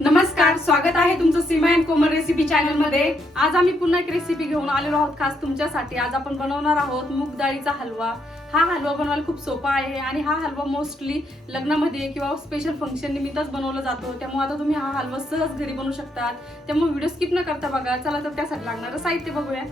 नमस्कार स्वागत आहे तुमचं सीमा अँड कोमल रेसिपी चॅनलमध्ये. आज आम्ही पुन्हा एक रेसिपी घेऊन आलेलो आहोत खास तुमच्यासाठी. आज आपण बनवणार आहोत मूग डाळीचा हलवा. हा हलवा बनवायला खूप सोपा आहे आणि हा हलवा मोस्टली लग्नामध्ये किंवा स्पेशल फंक्शन निमित्तच बनवला जातो. त्यामुळे आता तुम्ही हा हलवा सहज घरी बनवू शकतात. त्यामुळे व्हिडिओ स्किप न करता बघा चला तर त्यासाठी लागणारं साहित्य बघूया.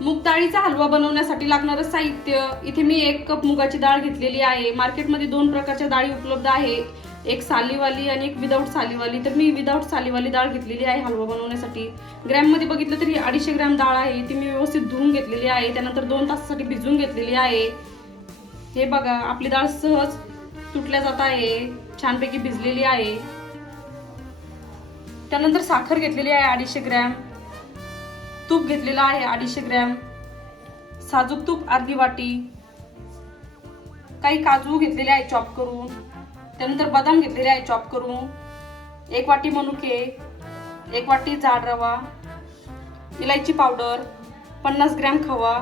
मूग डाळीचा हलवा बनवण्यासाठी लागणारं साहित्य. इथे मी एक कप मुगाची डाळ घेतलेली आहे. मार्केटमध्ये दोन प्रकारच्या डाळी उपलब्ध आहे एक सालीवाली आणि एक विदाऊट सालीवाली. तर मी विदाऊट सालीवाली डाळ घेतलेली आहे हलवा बनवण्यासाठी. ग्रॅममध्ये बघितलं तरी अडीचशे ग्रॅम डाळ आहे. ती मी व्यवस्थित धुवून घेतलेली आहे. त्यानंतर दोन तासासाठी भिजवून घेतलेली आहे. हे बघा आपली डाळ सहज तुटल्या जात आहे. छानपैकी भिजलेली आहे. त्यानंतर साखर घेतलेली आहे अडीचशे ग्रॅम तूप घेतलेलं आहे अडीचशे ग्रॅम साजूक तूप अर्धी वाटी. काही काजू घेतलेले आहे चॉप करून. त्यानंतर बदाम घेतलेले आहे चॉप करून. एक वाटी मनुके एक वाटी जाड रवा इलायची पावडर पन्नास ग्रॅम खवा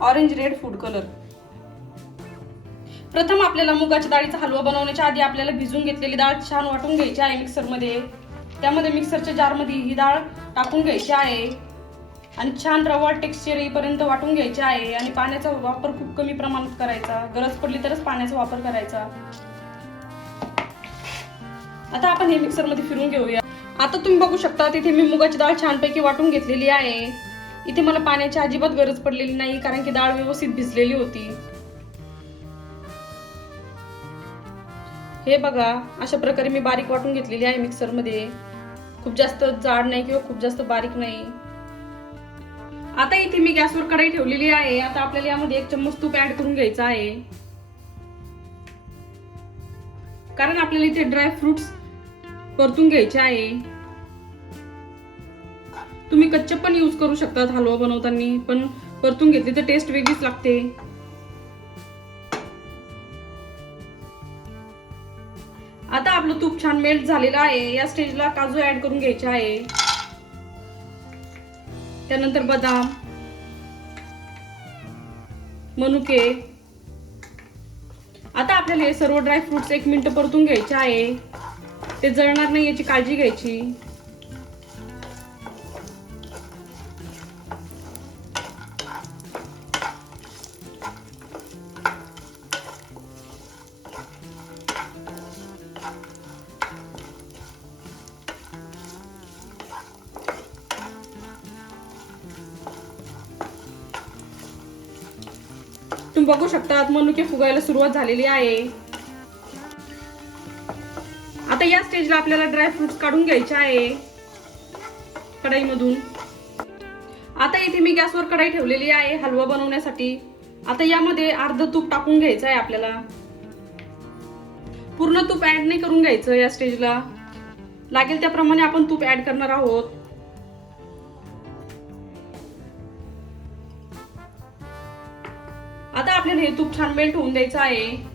ऑरेंज रेड फूड कलर प्रथम आपल्याला मुगाच्या डाळीचा हलवा बनवण्याच्या आधी आपल्याला भिजून घेतलेली डाळ छान वाटून घ्यायची आहे मिक्सरमध्ये त्यामध्ये मिक्सरच्या जारमध्ये ही डाळ टाकून घ्यायची आहे. आणि छान रवा टेक्स्चर येईपर्यंत वाटून घ्यायचे आहे. आणि पाण्याचा वापर खूप कमी प्रमाणात करायचा. गरज पडली तरच पाण्याचा वापर करायचा. आता आपण हे मिक्सरमध्ये फिरून घेऊया. आता तुम्ही बघू शकता तिथे मी मुगाची डाळ छानपैकी वाटून घेतलेली आहे. इथे मला पाण्याची अजिबात गरज पडलेली नाही कारण की डाळ व्यवस्थित भिजलेली होती. हे बघा अशा प्रकारे मी बारीक वाटून घेतलेली आहे मिक्सरमध्ये खूप जास्त जाड नाही किंवा खूप जास्त बारीक नाही. आता इथे मी गॅसवर कढाई ठेवलेली आहे. आता आपल्याला यामध्ये एक चम्मच तूप ऍड करून घ्यायचा आहे. कारण आपल्याला इथे ड्राय फ्रुट्स परतून घ्यायचे आहे. तुम्ही कच्चे पण यूज करू शकतात हलवा बनवताना पण परतून घेतली तर टेस्ट वेगळीच लागते. आता आपलं तूप छान मेल्ट झालेलं आहे. या स्टेजला काजू ऍड करून घ्यायचे आहे. त्यानंतर बदाम मनुके. आता आपल्याला हे सर्व ड्रायफ्रुट्स एक मिनिट परतून घ्यायचे आहे. ते जळणार नाही याची काळजी घ्यायची. तुम्ही बघू शकता मनुके फुगायला सुरुवात झालेली आहे. आता या स्टेजला आपल्याला ड्रायफ्रुट्स काढून घ्यायचे आहे. कढईमधून. आता इथे मी गॅसवर कढाई ठेवलेली आहे हलवा बनवण्यासाठी. आता यामध्ये अर्ध तूप टाकून घ्यायचं आहे आपल्याला. पूर्ण तूप ऍड नाही करून घ्यायचं या स्टेजला लागेल त्याप्रमाणे आपण तूप ऍड करणार आहोत. आता आपल्याला हे तूप छान मेल्ट होऊन द्यायचं आहे.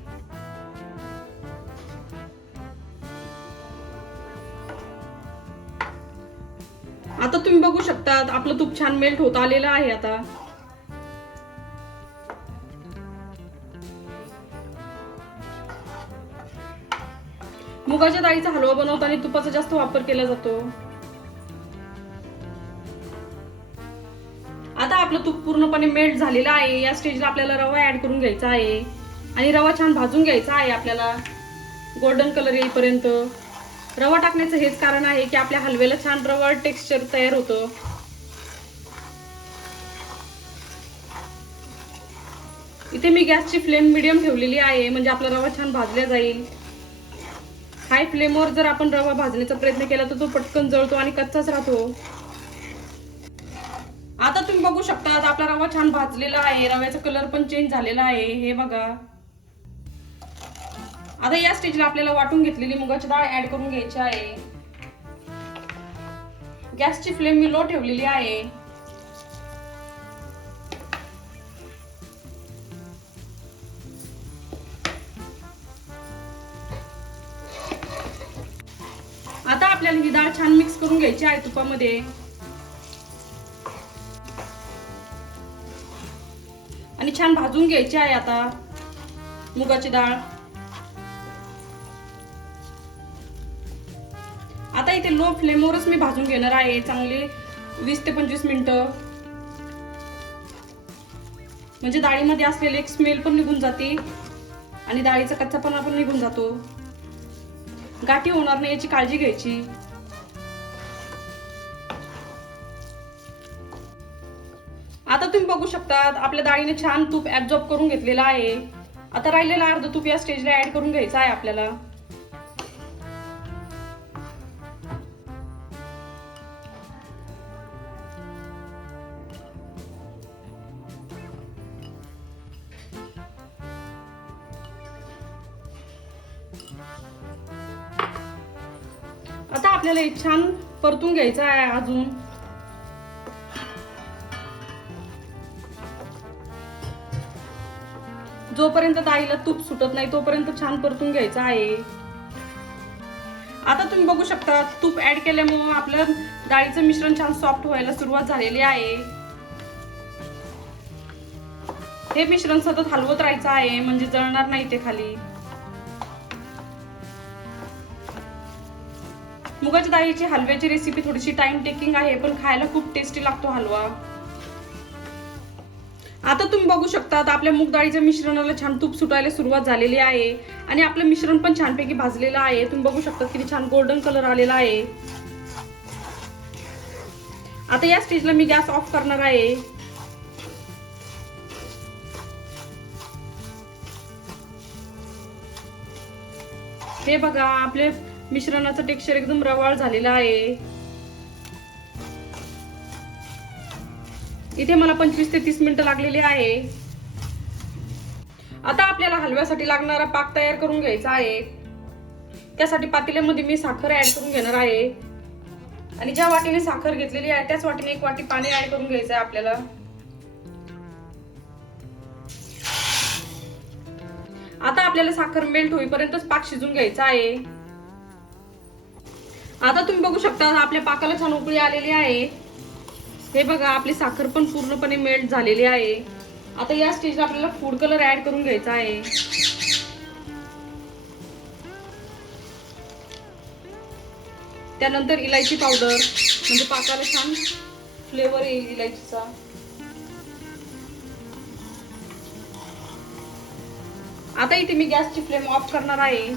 आता तुम्ही बघू शकता आपलं तूप छान मेल्ट होत आलेलं आहे आता. मुगाच्या डाळीचा हलवा बनवताना तुपाचा जास्त वापर केला जातो. आता आपलं तूप पूर्णपणे मेल्ट झालेलं आहे. या स्टेजला आपल्याला रवा ऍड करून घ्यायचा आहे. आणि रवा छान भाजून घ्यायचा आहे आपल्याला. गोल्डन कलर येईपर्यंत. रवा टाकण्याचं हेच कारण आहे की आपल्या हलव्याला छान रवा टेक्स्चर तयार होतं. इथे मी गॅसची फ्लेम मिडियम ठेवलेली आहे म्हणजे आपला रवा छान भाजला जाईल. हाय फ्लेमवर जर आपण रवा भाजण्याचा प्रयत्न केला तर तो पटकन जळतो आणि कच्चाच राहतो. आता तुम्ही बघू शकता आपला रवा छान भाजलेला आहे रव्याचा कलर पण चेंज झालेला आहे हे बघा. आता या स्टेजला आपल्याला वाटून घेतलेली मुगाची डाळ ऍड करून घ्यायची आहे. गॅसची फ्लेम मी लो ठेवलेली आहे. आता आपल्याला ही डाळ छान मिक्स करून घ्यायची आहे तुपामध्ये. आणि छान भाजून घ्यायची आहे आता मुगाची डाळ. लो फ्लेमवरच मी भाजून घेणार आहे. चांगले वीस ते पंचवीस मिनिट. म्हणजे डाळीमध्ये असलेले एक स्मेल पण निघून जाते. आणि डाळीचा कच्चापणा पण निघून जातो. गाठी होणार नाही याची काळजी घ्यायची. आता तुम्ही बघू शकतात आपल्या डाळीने छान तूप ऍब्झॉर्ब करून घेतलेला आहे. आता राहिलेला अर्ध तूप या स्टेजला ऍड करून घ्यायचा आहे आपल्याला. आपल्याला हे छान परतून घ्यायचं आहे अजून. जोपर्यंत डाळीला तूप सुटत नाही तोपर्यंत छान परतून घ्यायचं आहे. आता तुम्ही बघू शकता तूप ऍड केल्यामुळे आपलं डाळीचं मिश्रण छान सॉफ्ट व्हायला सुरुवात झालेली आहे. हे मिश्रण सतत हलवत राहायचं आहे म्हणजे जळणार नाही ते खाली. मुगाच्या डाळीची हलव्याची रेसिपी थोडीशी टाइम टेकिंग आहे पण खायला खूप टेस्टी लागतो हलवा. आता तुम्ही बघू शकता आता आपल्या मूग डाळीच्या मिश्रणाला छान तूप सुटायला सुरुवात झालेली आहे. आणि आपलं मिश्रण पण छानपैकी भाजलेलं आहे. तुम्ही बघू शकता किती छान गोल्डन कलर आलेला आहे. आता या स्टेजला मी गॅस ऑफ करणार आहे. हे बघा आपले मिश्रणाचं टेक्स्चर एकदम रवाळ झालेलं आहे. इथे मला पंचवीस ते तीस मिनिटं लागलेली आहे. आता आपल्याला हलव्यासाठी लागणारा पाक तयार करून घ्यायचा आहे. त्यासाठी पातेल्यामध्ये मी साखर ऍड करून घेणार आहे. आणि ज्या वाटीने साखर घेतलेली आहे त्याच वाटीने एक वाटी पाणी ऍड करून घ्यायचं आहे आपल्याला. आता आपल्याला साखर मेल्ट होईपर्यंतच पाक शिजून घ्यायचा आहे. आता तुम्ही बघू शकता आपल्या पाकाला छान उकळी आलेली आहे. हे बघा आपली साखर पण पूर्णपणे मेल्ट झालेली आहे. आता या स्टेजला आपल्याला फूड कलर ऍड करून घ्यायचा आहे. त्यानंतर इलायची पावडर म्हणजे पाकाला छान फ्लेवर येईल इलायचीचा. आता इथे मी गॅसची फ्लेम ऑफ करणार आहे.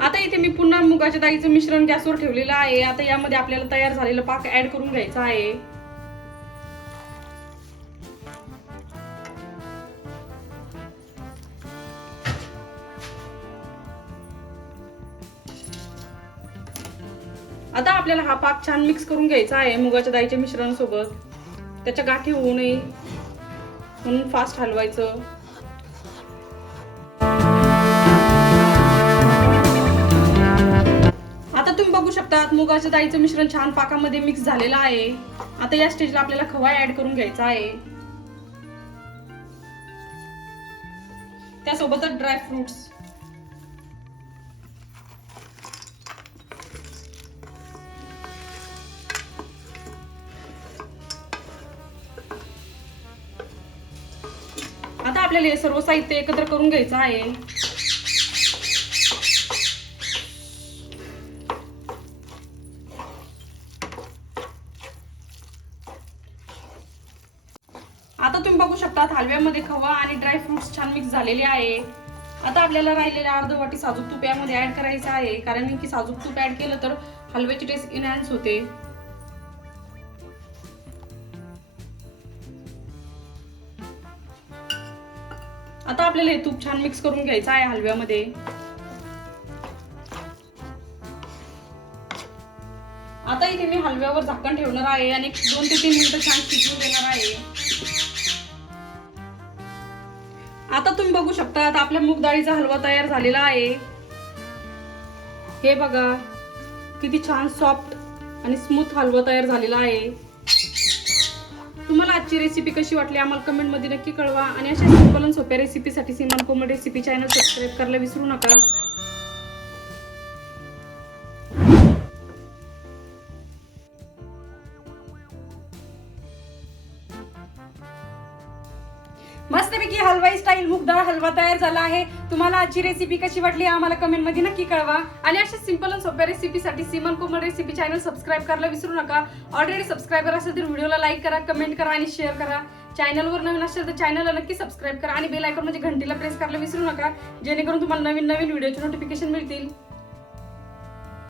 आता इथे मी पुन्हा मुगाच्या दाईचं मिश्रण गॅसवर ठेवलेलं आहे. आता यामध्ये आपल्याला तयार झालेलं पाक ऍड करून घ्यायचा आहे. आता आपल्याला हा पाक छान मिक्स करून घ्यायचा आहे मुगाच्या डाळीच्या मिश्रणासोबत. त्याच्या गाठी होऊ नये म्हणून फास्ट हलवायचं. तुम्ही बघू शकता मुगाच्या डाळीचं मिश्रण छान पाकामध्ये मिक्स झालेलं आहे. आता या स्टेजला आपल्याला खवा ऍड करून घ्यायचा आहे. त्यासोबतच ड्राय फ्रुट्स आता आपल्याला हे सर्व साहित्य एकत्र करून घ्यायचं आहे. हलव्यामध्ये खवा आणि ड्रायफ्रुट्स छान मिक्स झालेले आहे. आता आपल्याला राहिलेल्या अर्धवाटी साजूक तूप यामध्ये ऍड करायचं आहे. कारण की साजूक तूप ऍड केलं तर हलव्याची टेस्ट इनहॅन्स होते. आता आपल्याला हे तूप छान मिक्स करून घ्यायचं आहे हलव्यामध्ये. आता इथे मी हलव्यावर झाकण ठेवणार आहे आणि दोन ते तीन मिनिटं छान शिजवून देणार आहे. आता तुम्ही बघू शकता आता आपल्या मूगडाळीचा हलवा तयार झालेला आहे. हे बघा किती छान सॉफ्ट आणि स्मूथ हलवा तयार झालेला आहे. तुम्हाला आजची रेसिपी कशी वाटली आम्हाला कमेंटमध्ये नक्की कळवा. आणि अशा सिंपल आणि सोप्या रेसिपीसाठी सिमान कोमल रेसिपी चॅनल सबस्क्राईब करायला विसरू नका. मुंबई हलवा तयार झाला आहे. तुम्हाला आजची रेसिपी कशी वाटली आम्हाला कमेंटमध्ये नक्की कळवा. आणि अशा सिंपल आणि सोप्या रेसिपीसाठी सीमन कोमल रेसिपी चॅनल सबस्क्राईब करायला विसरू नका. ऑलरेडी सबस्क्रायबर असेल तर व्हिडिओला लाईक करा कमेंट करा आणि शेअर करा. चॅनलवर नवीन असेल तर चॅनलला नक्की सबस्क्राईब करा आणि बेल आयकॉन म्हणजे घंटीला प्रेस करायला विसरू नका. जेणेकरून तुम्हाला नवीन नवीन व्हिडिओचे नोटिफिकेशन मिळतील.